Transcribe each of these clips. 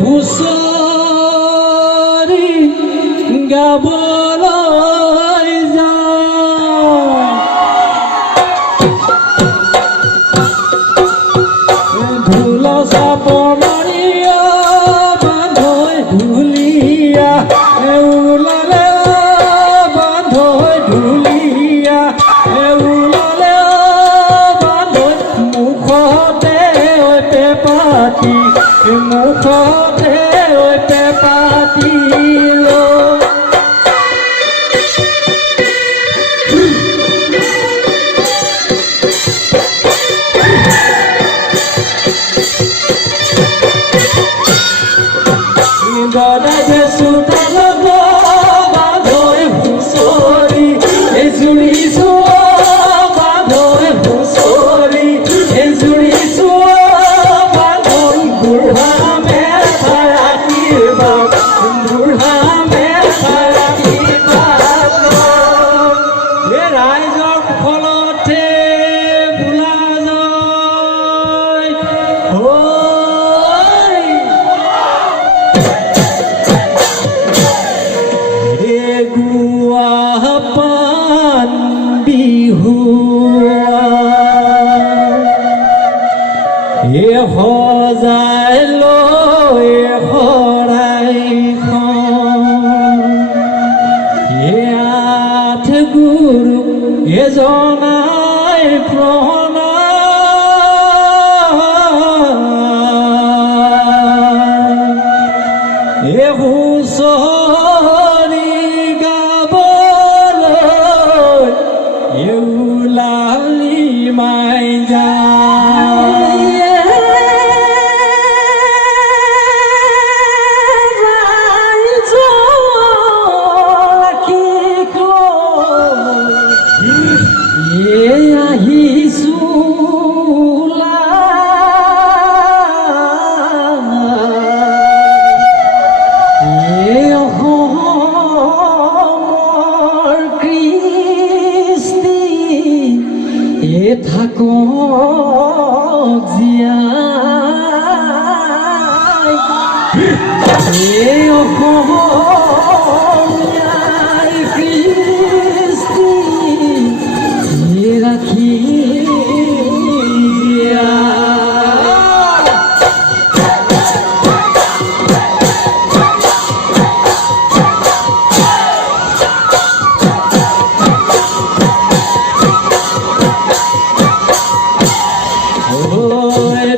হুঁচৰি গাবলৈ যাওঁ ঢোল চাপৰ মাৰিয়া বান্ধৈ ঢুলীয়া ওলালে বান্ধৈ ঢুলীয়া ওলালে বান্ধৈ মুখতে পেপাতি মুখতে পেপাতি গদাকে চোতাল বান্ধৈ হুঁচৰি জুৰি চোৱা বান্ধৈ হুঁচৰি জুৰি চোৱা বান্ধৈ বুঢ়া মেথা ৰাখিবা বুঢ়া মেথা ৰাখিবা ৰাইজৰ ফলতে বোলা যায় গুৱা পান বিহুৱা সজাই লৈ শৰাইখন আঠ গুৰু এজনাই প্ৰণাম হুঁচৰি গাবলৈ ওলালি মাই যায় থাকক জীয়াই অসমীয়াই কৃষ্টি ৰাখি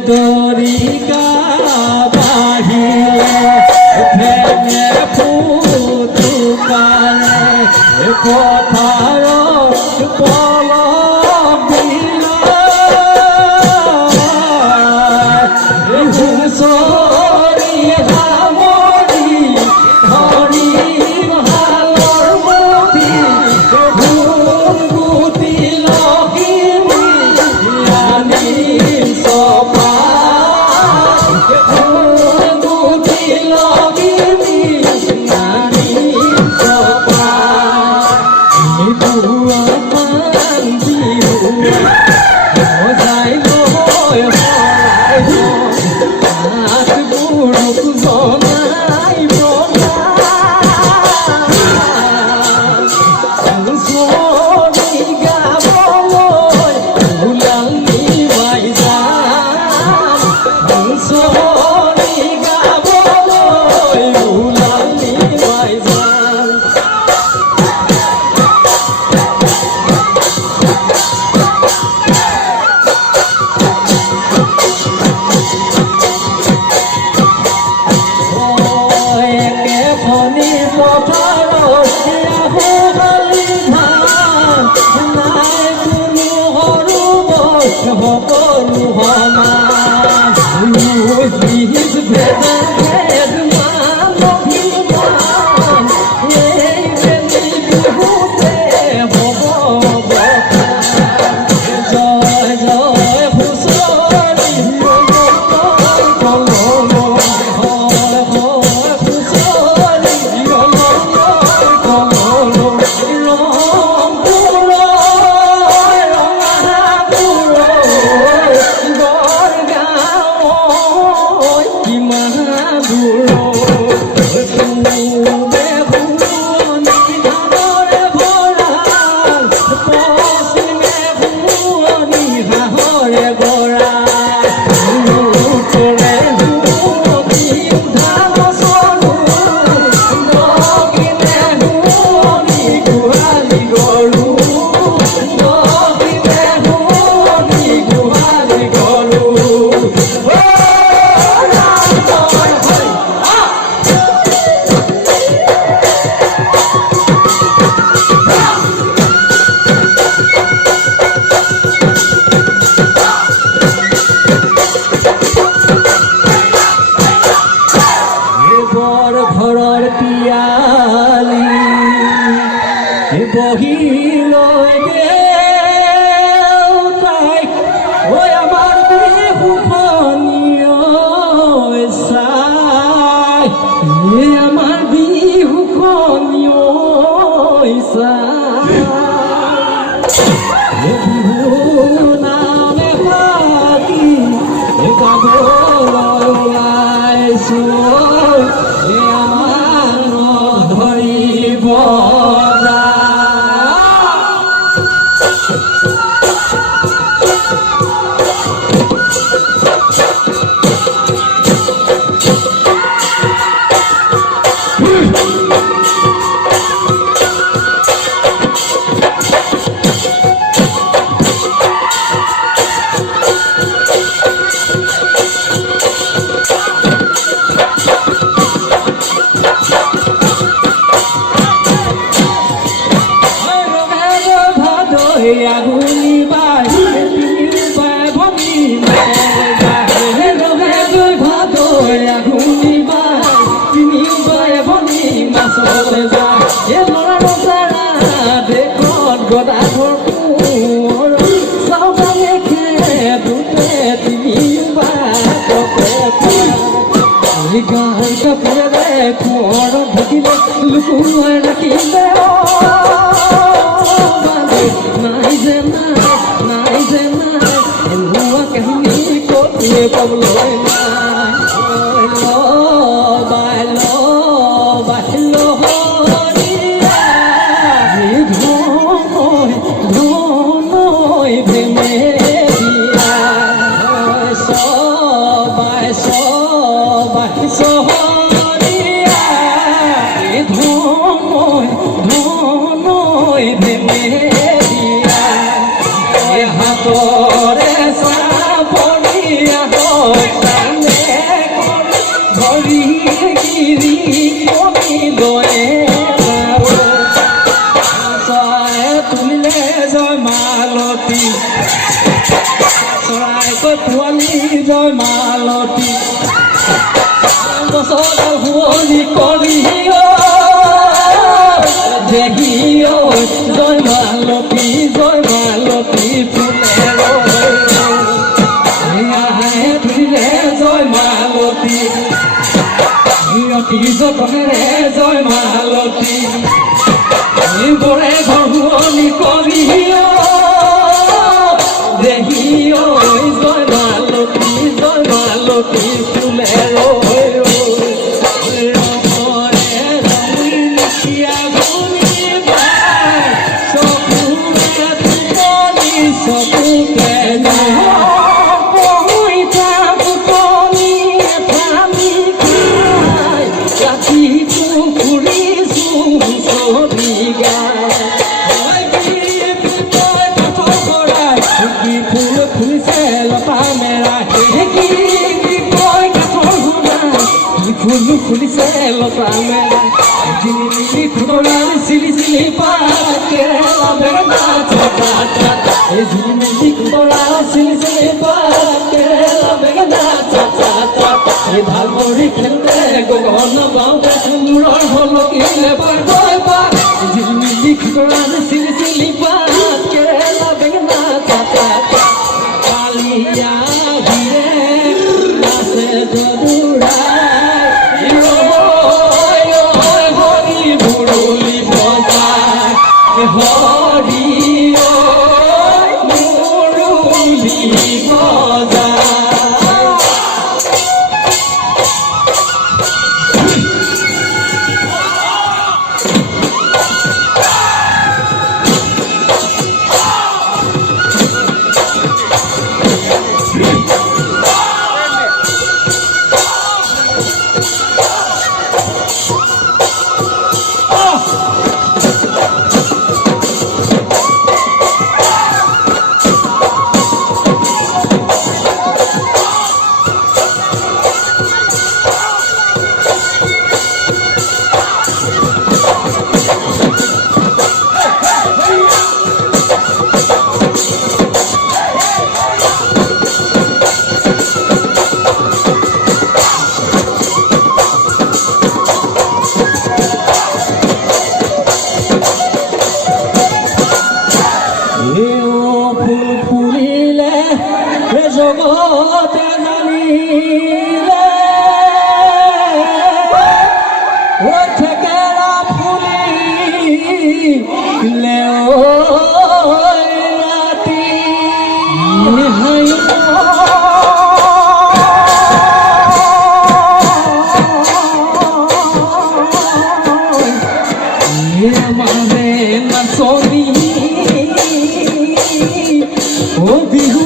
দৰিকা বাহিৰে ফেনে ফুটুকাৰে পথাৰত পলক বিলায় হুঁচৰি সামৰি ধৰি ভালৰ মুঠি গুটি লখিমী আনিম চপা গুটি লখিমী আনিম চপা বিহু নামে পাতি গাব ওলাইছো আমাৰ ধৰিব আগুনি বাই বাই ভনি ভাত আগুনি বাই তিনি বাই ভনি মাছলে যায় এ লৰা ৰজাৰা দেখত গদাধৰ কোঁৱৰ চাওঁতালে দুটে তিনি বাই গান কাপোৰেৰে কোঁৱৰত ঢাকিলে লুকুৱাই ৰাখিলে নাই যে নাই এনেকুৱা কাহিনী ক'ত পাবলৈ নাই ধনৈ ভেমে দিয়া সবাই চহৰীয়া ধনৈ ভেমে হাতৰে চাপৰীয়া কাণে ধৰি গিৰি কণি লয়ে তুলিলে জয় মালতী চৰাইকৈ পোৱালি জয় মালতী গছডাল শুৱনি কৰি দেহি জয় মালতী ফুলে তুলিলে জয় মালতী অতি যতনেৰে জয় মালতী বৰে ঘৰ শুৱনি কৰি দেহি জয় মালতী ফুলে খুলিছে লতা মেলা জিলিমিলি খুদৰাৰ চিলি চিলি পাকেৰেলা বেগনা চাটা এই জিলিমিলি খুদৰাৰ চিলি চিলি পাকেৰেলা বেগনা চাটা এই ভাল কৰি খেলতে গগন গাওঁতে মূৰৰ হলকিলে পাগৈ পা জিলিমিলি খুদৰাৰ চিলি চিলি পাকেৰেলা বেগনা চাটা কালিয়া হিৰে নাচে যদুৰা হৰি মুৰুলি বজা জগতে জানিলে ও থেকেৰা ফুলিলে ও বিহু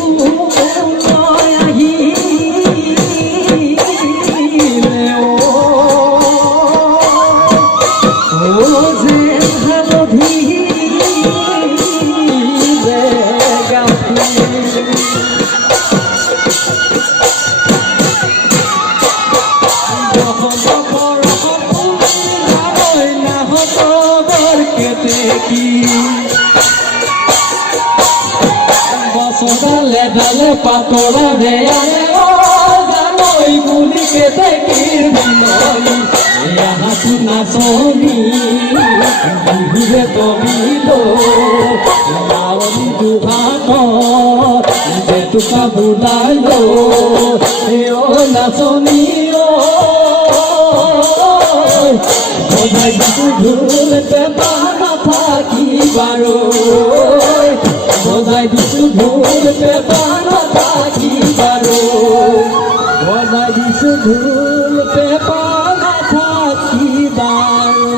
আহিলে ও যে হালধি বসদালে ডালে পাতলা দেয়ালে ও জানই গুলি কেটে কিরবিনলি হাতু নাচনি বিহুরে তবিলো লাউনি দুহাত জেতুকা বুলাইলো ও নাচনি ও বজাই দিছো ঢোল পেপা নাথাকি বারো বজাই দিছো ঢোল পেপা নাথাকি বারো বজাই দিছো ঢোল পেপা নাথাকি বারো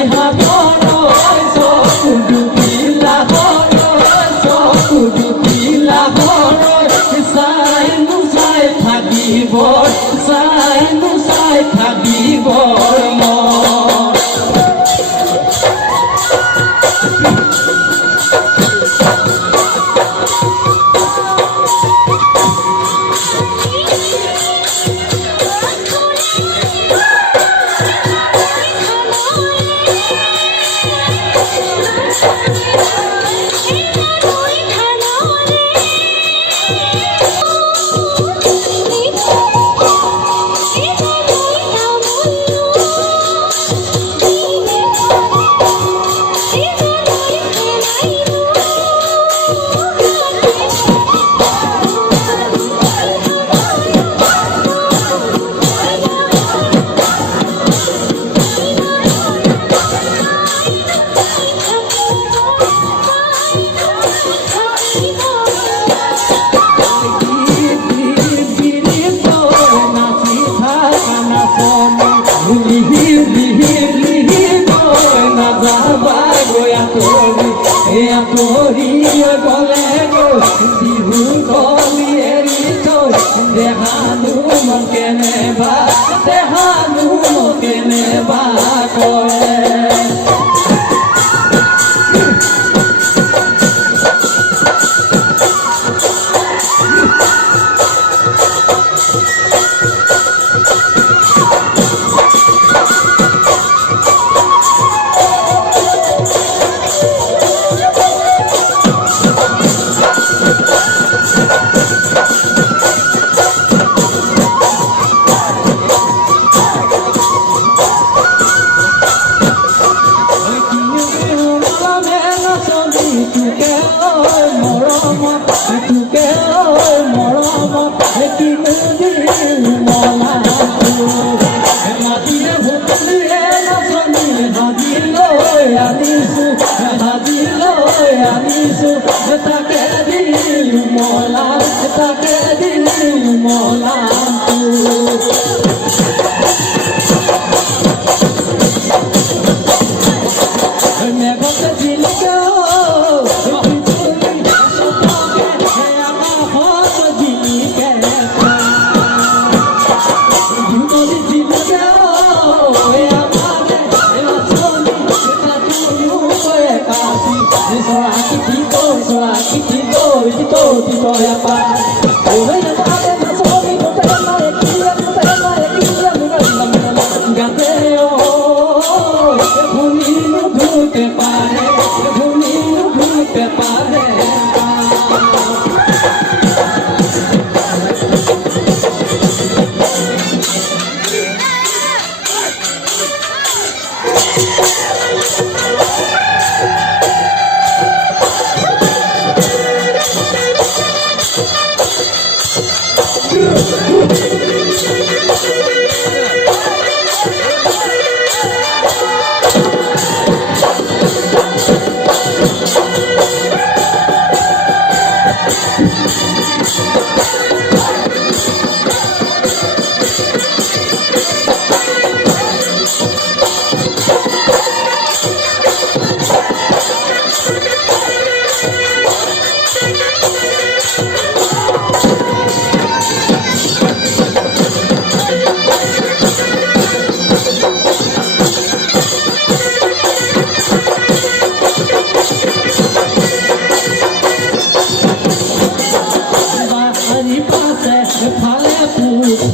How থাকিবৰ মন Música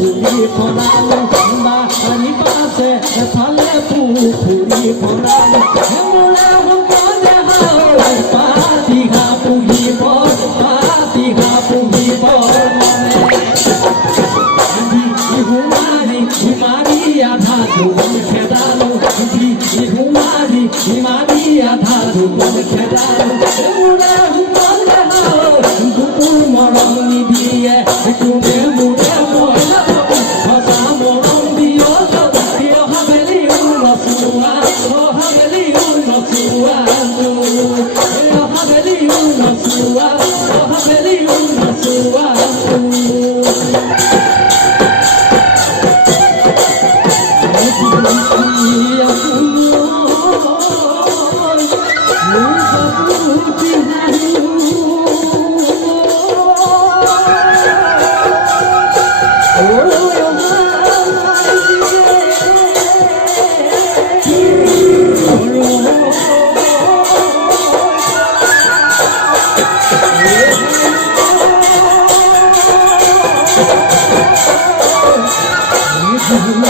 ม